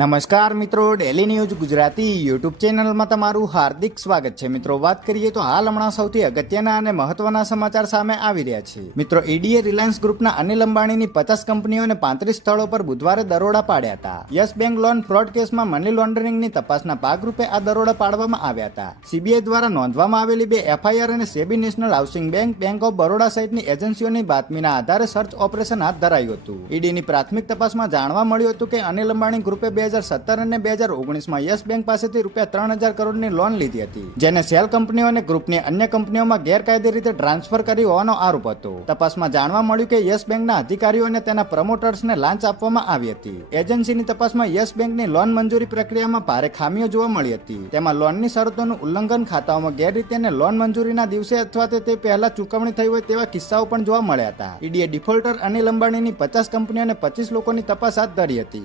નમસ્કાર મિત્રો, daily news Gujarati YouTube ચેનલમાં તમારું હાર્દિક સ્વાગત છે. મિત્રો, વાત કરીએ તો હાલ હમણાં સૌથી અગત્યના અને મહત્વના સમાચાર સામે આવી રહ્યા છે. મિત્રો, ઈડીએ રિલાયન્સ ગ્રુપના અનિલ અંબાણીની 50 કંપનીઓ અને 35 સ્થળો પર બુધવારે દરોડા પાડ્યા હતા. યસ બેંક લોન ફ્રોડ કેસમાં મની લોન્ડરિંગની તપાસના ભાગરૂપે આ દરોડા પાડવામાં આવ્યા હતા. સીબીઆઈ દ્વારા નોંધવામાં આવેલી 2 એફઆઈઆર અને SEBI national housing bank, bank of Baroda સહિતની એજન્સીઓની બાતમીના આધારે સર્ચ ઓપરેશન હાથ ધરાયું હતું. ઈડીની પ્રાથમિક તપાસમાં જાણવા મળ્યું હતું કે અનિલ અંબાણી ગ્રુપે 2017 અને 2019માં યસ બેંક પાસેથી ₹3000 કરોડની લોન લીધી હતી, જેને સેલ કંપનીઓ અને ગ્રુપની અન્ય કંપનીઓમાં ગેરકાયદે રીતે ટ્રાન્સફર કરી હોવાનો આરોપ હતો. તપાસમાં જાણવા મળ્યું કે યસ બેંકના અધિકારીઓ અને તેના પ્રમોટર્સને લાંચ આપવામાં આવી હતી. એજન્સીની તપાસમાં યસ બેંકની લોન મંજૂરી પ્રક્રિયામાં ભારે ખામીઓ જોવા મળી હતી. તેમાં લોનની શરતોનું ઉલ્લંઘન, ખાતાઓમાં ગેરરીતિ અને લોન મંજૂરીના દિવસે અથવા તે પહેલા ચૂકવણી થઈ હોય તેવા કિસ્સાઓ પણ જોવા મળ્યા હતા. ઈડીએ ડિફોલ્ટર અનિલ અંબાણીની 50 કંપનીઓ અને 25 લોકોની તપાસ હાથ ધરી હતી.